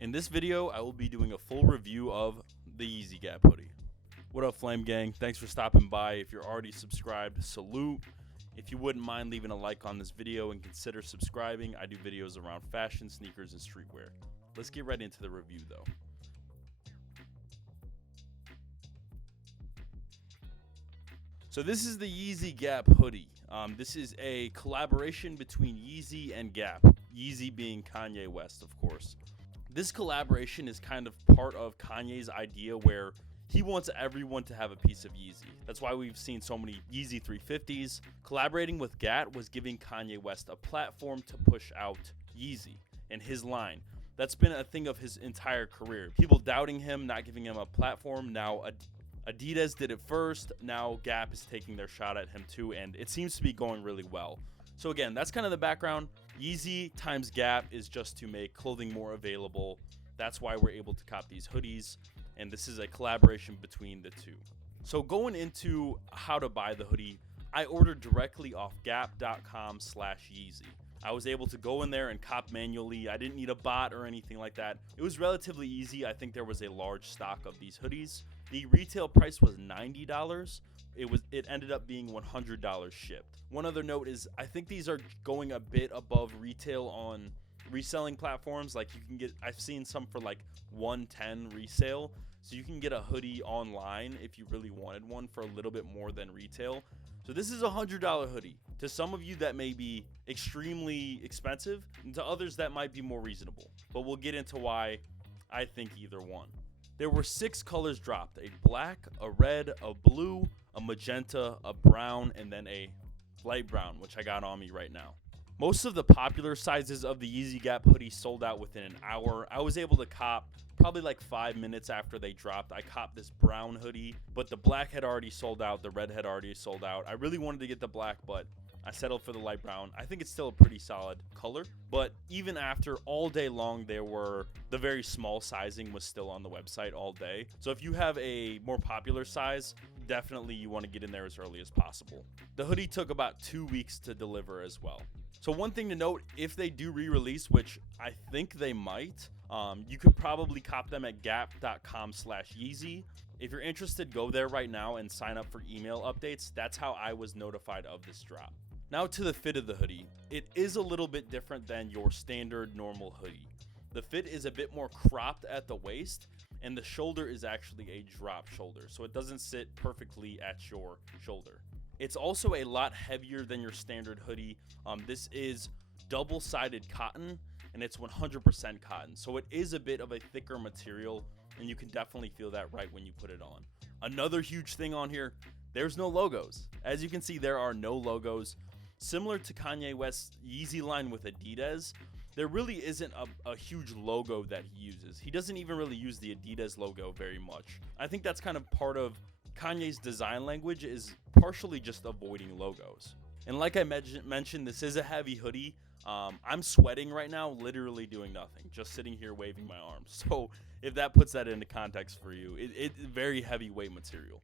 In this video, I will be doing a full review of the Yeezy Gap hoodie. What up, Flame Gang? Thanks for stopping by. If you're already subscribed, salute. If you wouldn't mind leaving a like on this video and consider subscribing, I do videos around fashion, sneakers, and streetwear. Let's get right into the review though. So this is the Yeezy Gap hoodie. This is a collaboration between Yeezy and Gap. Yeezy being Kanye West, of course. This collaboration is kind of part of Kanye's idea where he wants everyone to have a piece of Yeezy. That's why we've seen so many Yeezy 350s. Collaborating with Gap was giving Kanye West a platform to push out Yeezy and his line. That's been a thing of his entire career. People doubting him, not giving him a platform. Now Adidas did it first. Now Gap is taking their shot at him too, and it seems to be going really well. So again, that's kind of the background. Yeezy times Gap is just to make clothing more available. That's why we're able to cop these hoodies, and this is a collaboration between the two. So going into how to buy the hoodie, I ordered directly off gap.com/Yeezy. I was able to go in there and cop manually. I didn't need a bot or anything like that. It was relatively easy. I think there was a large stock of these hoodies. The retail price was $90. It ended up being $100 shipped. One other note is I think these are going a bit above retail on reselling platforms. Like I've seen some for like $110 resale. So you can get a hoodie online if you really wanted one for a little bit more than retail. So this is a $100 hoodie. To some of you that may be extremely expensive, and to others that might be more reasonable. But we'll get into why I think either one. There were 6 colors dropped: a black, a red, a blue, a magenta, a brown, and then a light brown, which I got on me right now. Most of the popular sizes of the Yeezy Gap hoodie sold out within an hour. I was able to cop probably like 5 minutes after they dropped. I copped this brown hoodie, but the black had already sold out. The red had already sold out. I really wanted to get the black, but I settled for the light brown. I think it's still a pretty solid color, but even after all day long, the very small sizing was still on the website all day. So if you have a more popular size, definitely you want to get in there as early as possible. The hoodie took about 2 weeks to deliver as well. So one thing to note, if they do re-release, which I think they might, you could probably cop them at gap.com/Yeezy. If you're interested, go there right now and sign up for email updates. That's how I was notified of this drop. Now to the fit of the hoodie. It is a little bit different than your standard normal hoodie. The fit is a bit more cropped at the waist, and the shoulder is actually a drop shoulder, so it doesn't sit perfectly at your shoulder. It's also a lot heavier than your standard hoodie. This is double-sided cotton, and it's 100% cotton, so it is a bit of a thicker material, and you can definitely feel that right when you put it on. Another huge thing on here, there's no logos. As you can see, there are no logos. Similar to Kanye West's Yeezy line with Adidas, there really isn't a huge logo that he uses. He doesn't even really use the Adidas logo very much. I think that's kind of part of Kanye's design language, is partially just avoiding logos. And like I mentioned, this is a heavy hoodie. I'm sweating right now, literally doing nothing, just sitting here waving my arms. So if that puts that into context for you, it's very heavyweight material.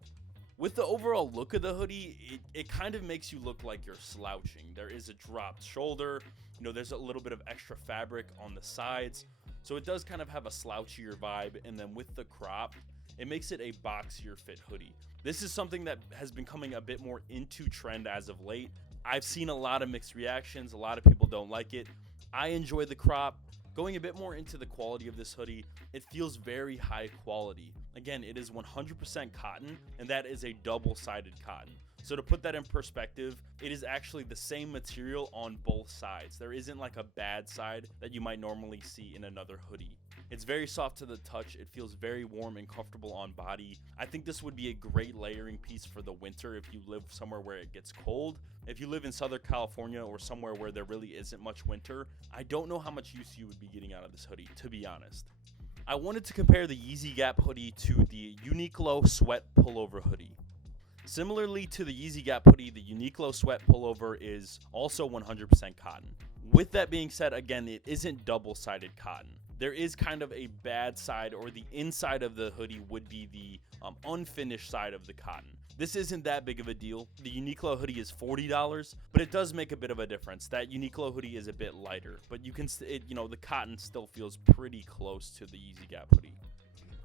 With the overall look of the hoodie, it kind of makes you look like you're slouching. There is a dropped shoulder, there's a little bit of extra fabric on the sides, so it does kind of have a slouchier vibe. And then with the crop, it makes it a boxier fit hoodie. This is something that has been coming a bit more into trend as of late. I've seen a lot of mixed reactions. A lot of people don't like it. I enjoy the crop. Going a bit more into the quality of this hoodie, it feels very high quality. Again, it is 100% cotton, and that is a double-sided cotton. So to put that in perspective, it is actually the same material on both sides. There isn't like a bad side that you might normally see in another hoodie. It's very soft to the touch. It feels very warm and comfortable on body. I think this would be a great layering piece for the winter if you live somewhere where it gets cold. If you live in Southern California or somewhere where there really isn't much winter, I don't know how much use you would be getting out of this hoodie, to be honest. I wanted to compare the Yeezy Gap hoodie to the Uniqlo sweat pullover hoodie. Similarly to the Yeezy Gap hoodie, the Uniqlo sweat pullover is also 100% cotton. With that being said, again, it isn't double-sided cotton. there is kind of a bad side, or the inside of the hoodie would be the unfinished side of the cotton. This isn't that big of a deal. The Uniqlo hoodie is $40, but it does make a bit of a difference. That Uniqlo hoodie is a bit lighter, but you can, the cotton still feels pretty close to the Yeezy Gap hoodie.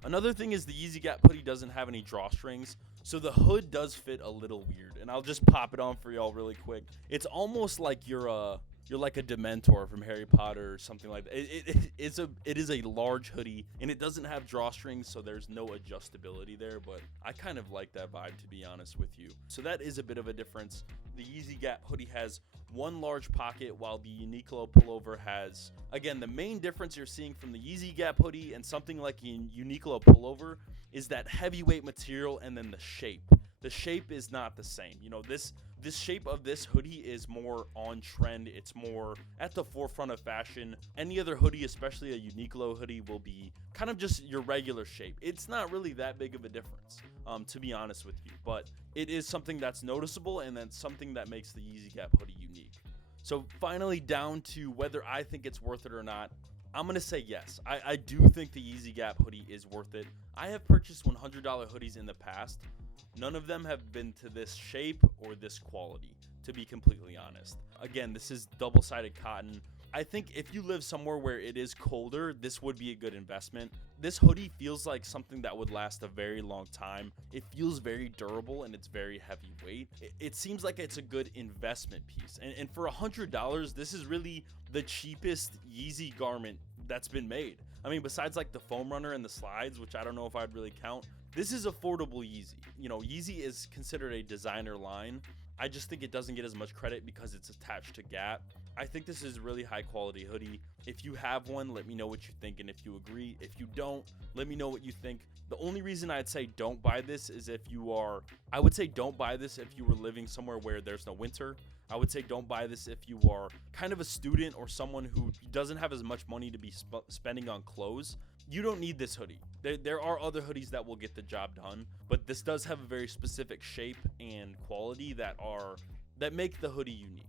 Another thing is the Yeezy Gap hoodie doesn't have any drawstrings, so the hood does fit a little weird. And I'll just pop it on for y'all really quick. It's almost like you're like a Dementor from Harry Potter or something like that. It is a large hoodie, and it doesn't have drawstrings, so there's no adjustability there, but I kind of like that vibe, to be honest with you. So that is a bit of a difference. The Yeezy Gap hoodie has one large pocket, while the Uniqlo pullover has, again, the main difference you're seeing from the Yeezy Gap hoodie and something like a Uniqlo pullover is that heavyweight material and then the shape. The shape is not the same. This shape of this hoodie is more on trend. It's more at the forefront of fashion. Any other hoodie, especially a Uniqlo hoodie, will be kind of just your regular shape. It's not really that big of a difference, to be honest with you. But it is something that's noticeable, and then something that makes the Yeezy Gap hoodie unique. So finally, down to whether I think it's worth it or not. I'm going to say yes. I do think the Yeezy Gap hoodie is worth it. I have purchased $100 hoodies in the past. None of them have been to this shape or this quality, to be completely honest. Again, this is double-sided cotton. I think if you live somewhere where it is colder, this would be a good investment. This hoodie feels like something that would last a very long time. It feels very durable, and it's very heavyweight. It seems like it's a good investment piece. And for $100, this is really the cheapest Yeezy garment that's been made. I mean, besides like the foam runner and the slides, which I don't know if I'd really count, this is affordable Yeezy. Yeezy is considered a designer line. I just think it doesn't get as much credit because it's attached to Gap. I think this is a really high quality hoodie. If you have one, let me know what you think, and if you agree. If you don't, let me know what you think. The only reason I'd say don't buy this is I would say don't buy this if you were living somewhere where there's no winter. I would say don't buy this if you are kind of a student or someone who doesn't have as much money to be spending on clothes. You don't need this hoodie. There are other hoodies that will get the job done, but this does have a very specific shape and quality that make the hoodie unique.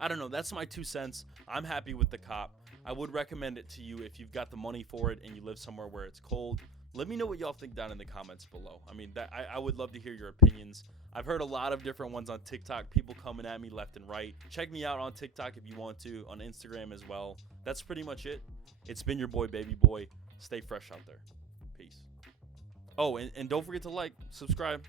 I don't know. That's my 2 cents. I'm happy with the cop. I would recommend it to you if you've got the money for it and you live somewhere where it's cold. Let me know what y'all think down in the comments below. I mean, I would love to hear your opinions. I've heard a lot of different ones on TikTok, people coming at me left and right. Check me out on TikTok if you want to, on Instagram as well. That's pretty much it. It's been your boy, Baby Boy. Stay fresh out there. Peace. Oh, and don't forget to like, subscribe.